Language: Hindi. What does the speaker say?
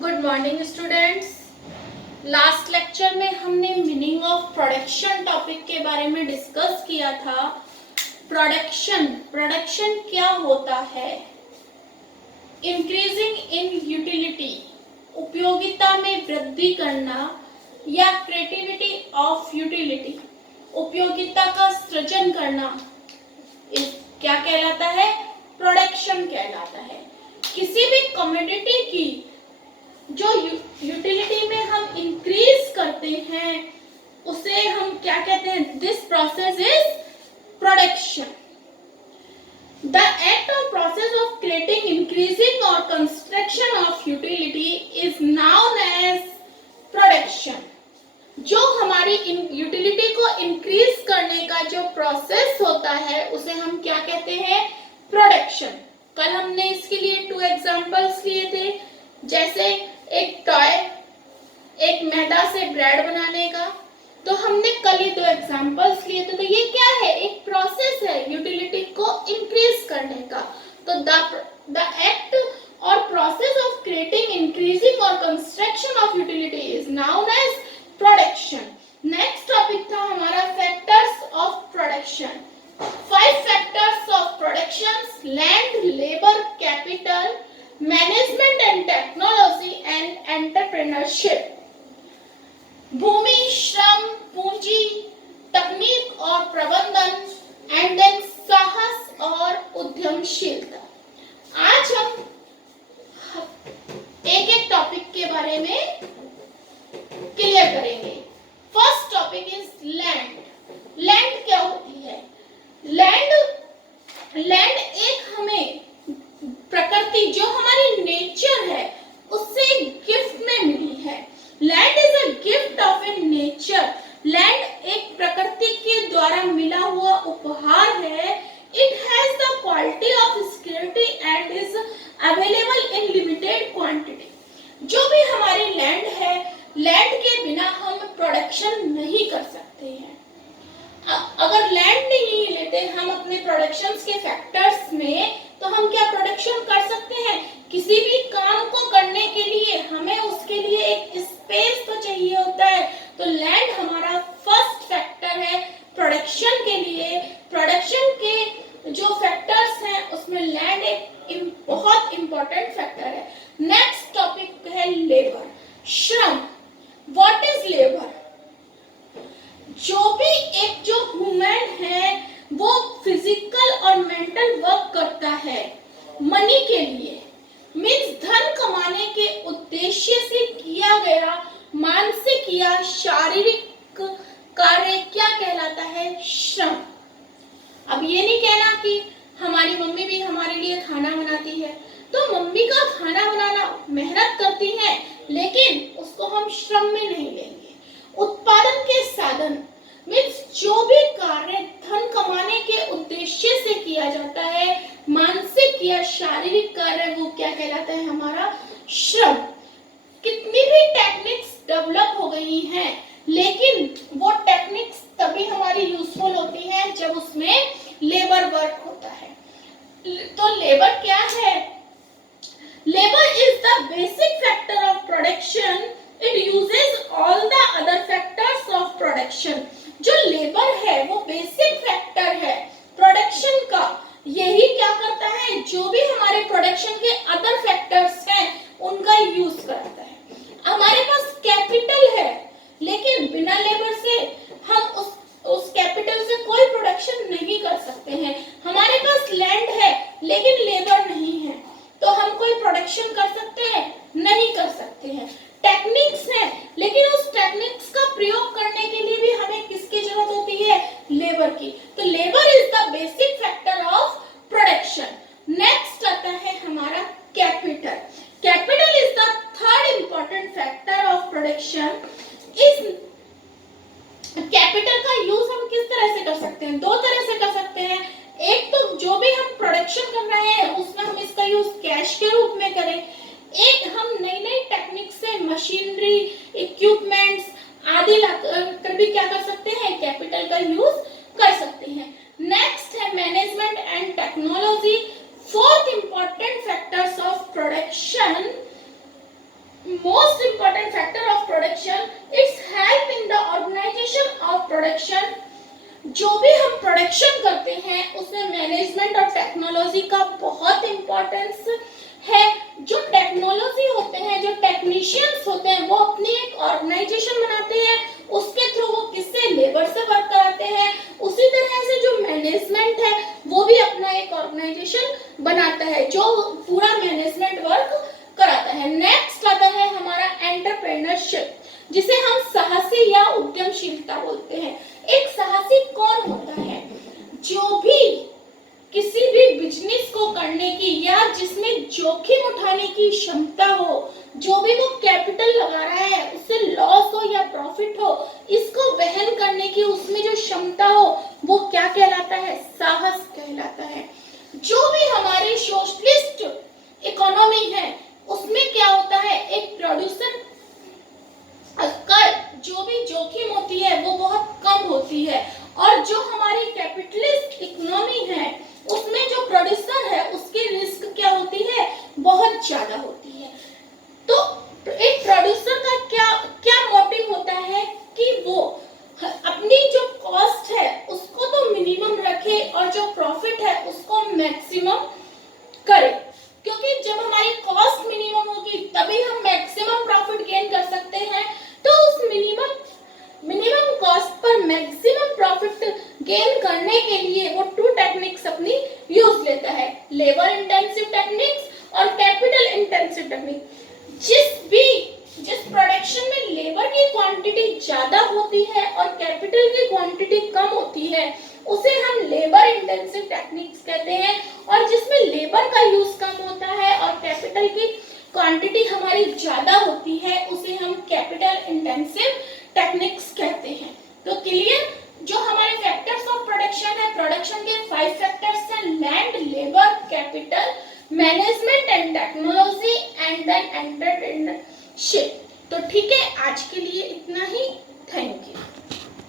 Good morning students. Last lecture में हमने मीनिंग ऑफ प्रोडक्शन टॉपिक के बारे में डिस्कस किया था। प्रोडक्शन क्या होता है? इंक्रीजिंग इन यूटिलिटी, उपयोगिता में वृद्धि करना, या क्रिएटिविटी ऑफ यूटिलिटी, उपयोगिता का सृजन करना, क्या कहलाता है? प्रोडक्शन कहलाता है। किसी भी कमोडिटी की जो यूटिलिटी में हम इंक्रीज करते हैं उसे हम क्या कहते हैं? This process is production. The act और प्रोसेस ऑफ क्रिएटिंग, इंक्रीजिंग और construction of utility is known as production. जो हमारी यूटिलिटी को इंक्रीज करने का जो प्रोसेस होता है उसे हम क्या कहते हैं? प्रोडक्शन। कल हमने इसके लिए 2 एग्जांपल्स लिए थे, जैसे एक टॉय, एक मैदा से ब्रेड बनाने का। तो हमने कल ये 2 एग्जांपल्स लिए थे। तो ये क्या है? एक प्रोसेस है यूटिलिटी को इंक्रीज करने का। तो द एक्ट और प्रोसेस ऑफ क्रिएटिंग, इंक्रीजिंग और construction of utility is known as production. Next topic था हमारा factors of production. 5 factors of production: land, labour, capital, management and technology and entrepreneurship. भूमि, श्रम, पूंजी, तकनीक और प्रबंधन, एंड देन साहस और उद्यमशीलता। आज हम एक एक टॉपिक के बारे में क्लियर करेंगे। First topic is land. Land क्या होती है? लैंड एक हमें प्रकृति, जो हमारी नेचर है, उससे गिफ्ट में मिली है। Land is a gift of A nature. Land एक प्रकृति के द्वारा मिला हुआ उपहार है। It has the quality of security and is available in limited quantity. जो भी हमारी लैंड है, लैंड के बिना हम प्रोडक्शन नहीं कर सकते हैं। अगर लैंड नहीं लेते हम अपने प्रोडक्शंस के फैक्टर्स में, तो हम क्या प्रोडक्शन कर सकते हैं? किसी भी काम को करने के लिए हमें उसके लिए एक स्पेस तो चाहिए होता है। तो लैंड हमारा फर्स्ट फैक्टर है प्रोडक्शन के लिए। प्रोडक्शन के जो फैक्टर्स हैं उसमें लैंड एक बहुत इंपॉर्टेंट फैक्टर है। नेक्स्ट टॉपिक है लेबर, श्रम। What is labour? जो भी एक जो ह्यूमन है वो फिजिकल और मेंटल वर्क करता है मनी के लिए, मीन्स धन कमाने के उद्देश्य से किया गया मानसिक या शारीरिक कार्य क्या कहलाता है? श्रम। अब ये नहीं कहना कि हमारी मम्मी भी हमारे लिए खाना बनाती है, तो मम्मी का खाना बनाना मेहनत करती है, लेकिन उसको हम श्रम में नहीं लेंगे। उत्पादन के साधन मीन्स जो भी कार्य धन कमाने के उद्देश्य से किया जाता है, मानसिक या शारीरिक कार्य, वो क्या कहलाता है? हमारा श्रम। कितनी भी टेक्निक्स डेवलप हो गई हैं, लेकिन वो टेक्निक्स तभी हमारी यूजफुल होती हैं जब उसमें लेबर वर्क होता है। तो लेबर क्या है? Labour is the basic factor of production. It uses all the other factors of production. जो लेबर है वो बेसिक फैक्टर है प्रोडक्शन का। यही क्या करता है? जो भी हमारे प्रोडक्शन के अदर फैक्टर्स हैं उनका यूज करता है। हमारे पास कैपिटल है, लेकिन बिना लेबर से हम उस कैपिटल से कोई प्रोडक्शन नहीं कर सकते हैं। हमारे पास लैंड है लेकिन लेबर नहीं है, तो हम कोई प्रोडक्शन कर सकते हैं? नहीं कर सकते हैं। टेक्निक्स है, लेकिन उस टेक्निक्स का प्रयोग करने के लिए भी हमें किसकी जरूरत होती है? लेबर की। तो labour is the basic factor of production. Next आता है हमारा capital. Capital is the third important factor of production. इस कैपिटल का यूज हम किस तरह से कर सकते हैं? 2 तरह से कर सकते हैं। एक तो जो भी हम प्रोडक्शन कर रहे हैं उसमें हम इसका यूज कैश के रूप में करें। एक हम नई नई टेक्निक से मशीनरी, इक्विपमेंट्स आदि लाकर भी क्या कर सकते हैं? कैपिटल का यूज कर सकते हैं। नेक्स्ट है management and technology. Fourth important factors of production most important factor of production, its help in the organization of production। जो भी हम प्रोडक्शन करते हैं उसमें मैनेजमेंट और टेक्नोलॉजी का बहुत इंपॉर्टेंस है। जो टेक्नोलॉजी होते हैं, जो टेक्नीशियंस होते हैं, वो अपनी एक ऑर्गेनाइजेशन बनाते हैं, उसके थ्रू वो किससे, लेबर से वर्क कराते हैं। उसी तरह से जो मैनेजमेंट है वो भी अपना एक ऑर्गेनाइजेशन बनाता है जो पूरा मैनेजमेंट वर्क कराता है। नेक्स्ट आता है हमारा एंटरप्रेन्योरशिप, जिसे हम साहसी या उद्यमशीलता बोलते हैं। एक साहसी कौन होता है? जो भी किसी भी बिजनेस को करने की या जिसमें जोखिम उठाने की क्षमता हो, जो भी वो कैपिटल लगा रहा है, उससे लॉस हो या प्रॉफिट हो, इसको वहन करने की उसमें जो क्षमता हो, वो क्या कहलाता है? साहस कहलाता है। जो भी हमारी सोशलिस्ट इकोनॉमी है उसमें क्या होता है, एक प्रोड्यूसर का जो भी जोखिम होती है वो बहुत कम होती है, और जो हमारी कैपिटलिस्ट इकोनॉमी है उसमें जो प्रोड्यूसर है उसकी रिस्क क्या होती है, बहुत ज्यादा होती है। तो एक प्रोड्यूसर का क्या मोटिव होता है कि वो अपनी जो कॉस्ट है उसको तो मिनिमम रखे और जो प्रॉफिट है उसको मैक्सिमम करे, क्योंकि जब हमारी कॉस्ट मिनिमम होगी तभी हम मैक्सिमम प्रॉफिट गेन कर सकते हैं। तो उस minimum cost per maximum profit gain करने के लिए वो टू टेक्निक्स अपनी यूज लेता है, लेबर इंटेंसिव टेक्निक्स और कैपिटल इंटेंसिव टेक्निक। जिस प्रोडक्शन में लेबर की क्वांटिटी ज्यादा होती है और कैपिटल की क्वांटिटी कम होती है उसे हम लेबर इंटेंसिव टेक्निक्स कहते हैं, और जिसमें लेबर का यूज कम होता है और कैपिटल की क्वांटिटी हमारी ज्यादा होती है उसे हम कैपिटल इंटेंसिव टेक्निक्स कहते हैं। तो क्लियर? जो हमारे फैक्टर्स ऑफ प्रोडक्शन है, प्रोडक्शन के 5 फैक्टर्स हैं, land, labour, capital, management and technology and then entrepreneurship. तो ठीक है, आज के लिए इतना ही। Thank you.